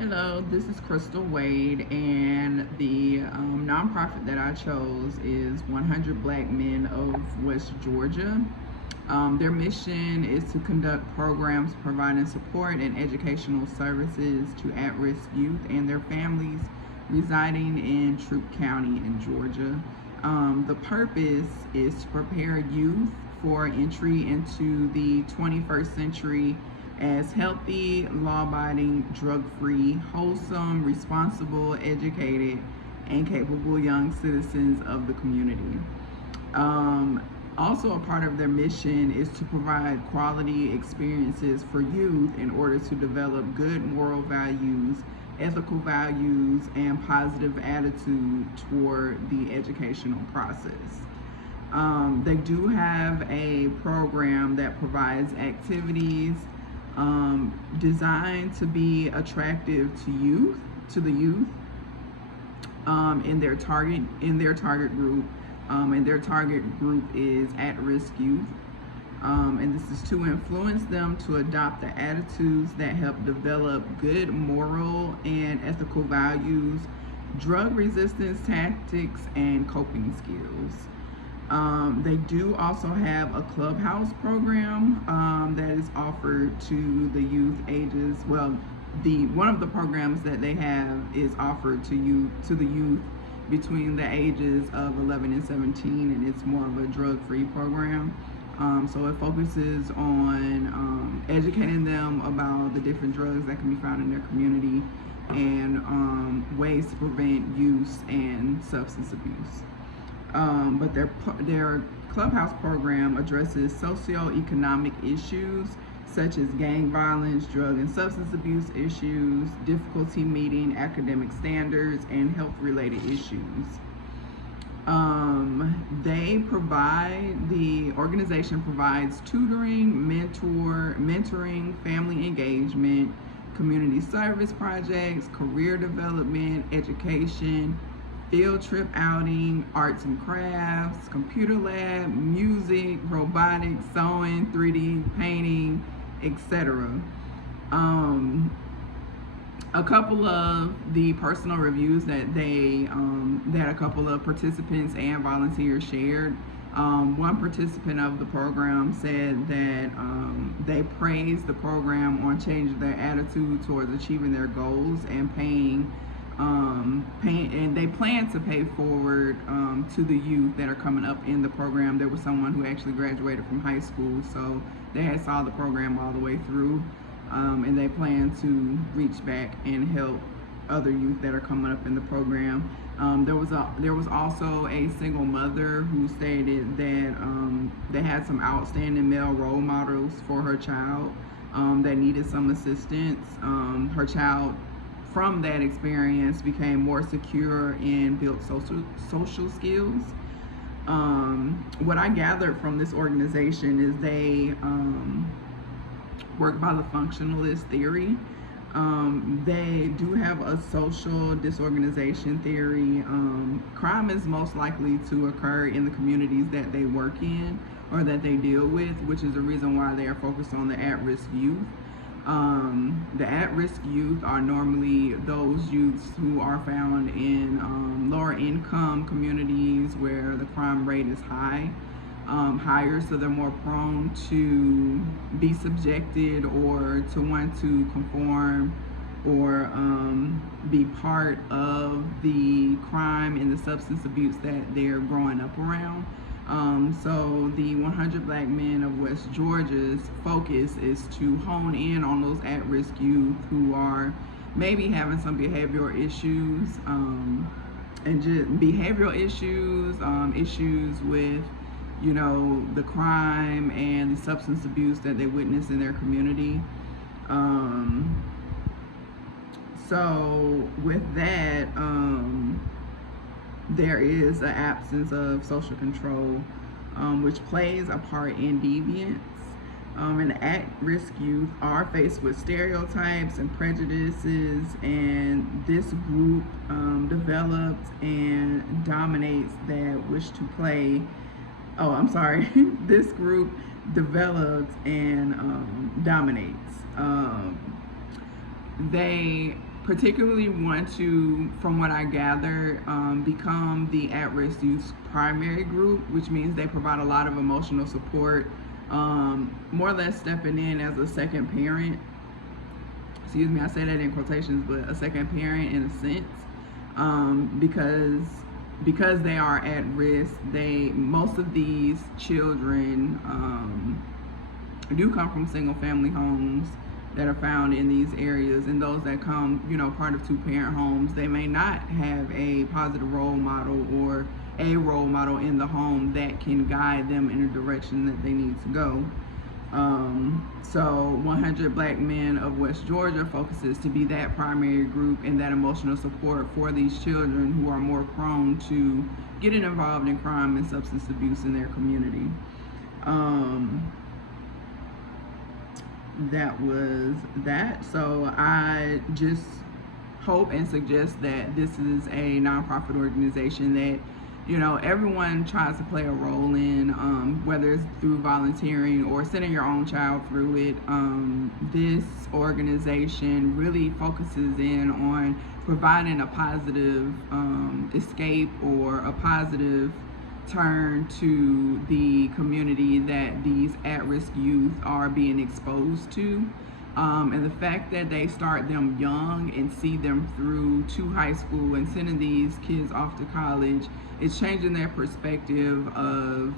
Hello, this is Crystal Wade, and the nonprofit that I chose is 100 Black Men of West Georgia. Their mission is to conduct programs providing support and educational services to at-risk youth and their families residing in Troup County in Georgia. The purpose is to prepare youth for entry into the 21st century as healthy, law-abiding, drug-free, wholesome, responsible, educated, and capable young citizens of the community. Also, a part of their mission is to provide quality experiences for youth in order to develop good moral values, ethical values, and positive attitude toward the educational process. They do have a program that provides activities designed to be attractive to the youth, in their target group, and their target group is at-risk youth. And this is to influence them to adopt the attitudes that help develop good moral and ethical values, drug resistance tactics, and coping skills. They do also have a clubhouse program that is offered to the youth ages. Well, one of the programs that they have is offered to the youth between the ages of 11 and 17, and it's more of a drug-free program. So it focuses on educating them about the different drugs that can be found in their community and ways to prevent use and substance abuse. But their clubhouse program addresses socioeconomic issues such as gang violence, drug and substance abuse issues, difficulty meeting academic standards, and health-related issues. The organization provides tutoring, mentoring, family engagement, community service projects, career development, education, field trip outing, arts and crafts, computer lab, music, robotics, sewing, 3D painting, etc. A couple of the personal reviews that a couple of participants and volunteers shared. One participant of the program said that they praised the program on changing their attitude towards achieving their goals and and they plan to pay forward to the youth that are coming up in the program. There was someone who actually graduated from high school, so they had saw the program all the way through, and they plan to reach back and help other youth that are coming up in the program. There was also a single mother who stated that they had some outstanding male role models for her child that needed some assistance. Her child, from that experience, became more secure and built social skills. What I gathered from this organization is they work by the functionalist theory. They do have a social disorganization theory. Crime is most likely to occur in the communities that they work in or that they deal with, which is the reason why they are focused on the at-risk youth. The at-risk youth are normally those youths who are found in lower income communities where the crime rate is higher, so they're more prone to be subjected or to want to conform or be part of the crime and the substance abuse that they're growing up around. So the 100 Black Men of West Georgia's focus is to hone in on those at-risk youth who are maybe having some behavioral issues, and just behavioral issues, issues with, the crime and the substance abuse that they witness in their community. So with that, there is an absence of social control, which plays a part in deviance. And at-risk youth are faced with stereotypes and prejudices, and this group develops and dominates that wish to play. Oh, I'm sorry. This group develops and dominates. They particularly want to, from what I gather, become the at-risk youth primary group, which means they provide a lot of emotional support, more or less stepping in as a second parent. Excuse me, I say that in quotations, but a second parent in a sense, because they are at risk. Most of these children do come from single family homes that are found in these areas, and those that come, part of 2-parent homes, they may not have a positive role model or a role model in the home that can guide them in a direction that they need to go. So 100 Black Men of West Georgia focuses to be that primary group and that emotional support for these children who are more prone to getting involved in crime and substance abuse in their community. That was that. So I just hope and suggest that this is a nonprofit organization that everyone tries to play a role in, whether it's through volunteering or sending your own child through it. This organization really focuses in on providing a positive escape or a positive turn to the community that these at-risk youth are being exposed to. And the fact that they start them young and see them through to high school and sending these kids off to college, it's changing their perspective of,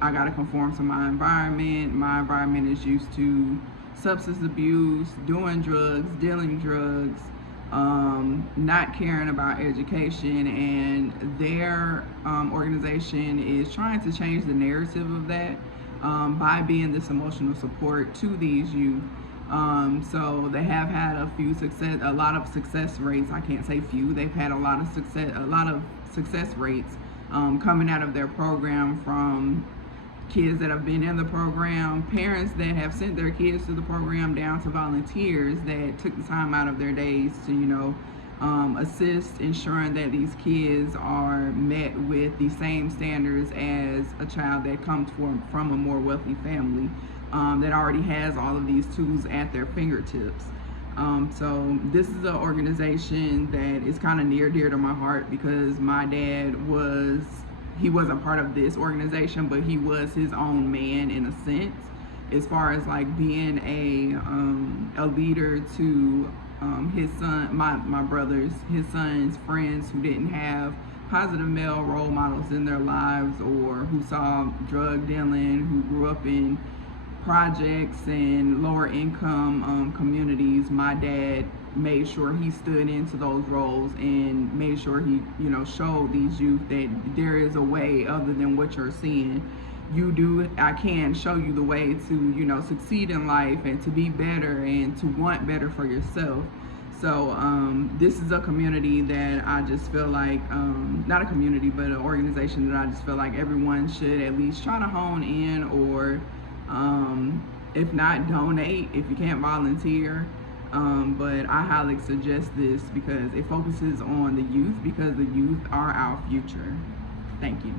I gotta conform to my environment. My environment is used to substance abuse, doing drugs, dealing drugs, not caring about education, and their organization is trying to change the narrative of that by being this emotional support to these youth. So they have had a lot of success rates. I can't say few. They've had a lot of success rates coming out of their program, from kids that have been in the program, parents that have sent their kids to the program, down to volunteers that took the time out of their days to assist ensuring that these kids are met with the same standards as a child that comes from a more wealthy family that already has all of these tools at their fingertips. So this is an organization that is kind of near dear to my heart, because my dad he wasn't part of this organization, but he was his own man in a sense, as far as like being a leader to his son, my brothers, his son's friends who didn't have positive male role models in their lives, or who saw drug dealing, who grew up in projects and lower income communities. My dad made sure he stood into those roles and made sure he showed these youth that there is a way other than what you're seeing. I can show you the way to succeed in life and to be better and to want better for yourself. So this is a community that I just feel like, not a community, but an organization that I just feel like everyone should at least try to hone in, or if not, donate if you can't volunteer. But I highly suggest this because it focuses on the youth, because the youth are our future. Thank you.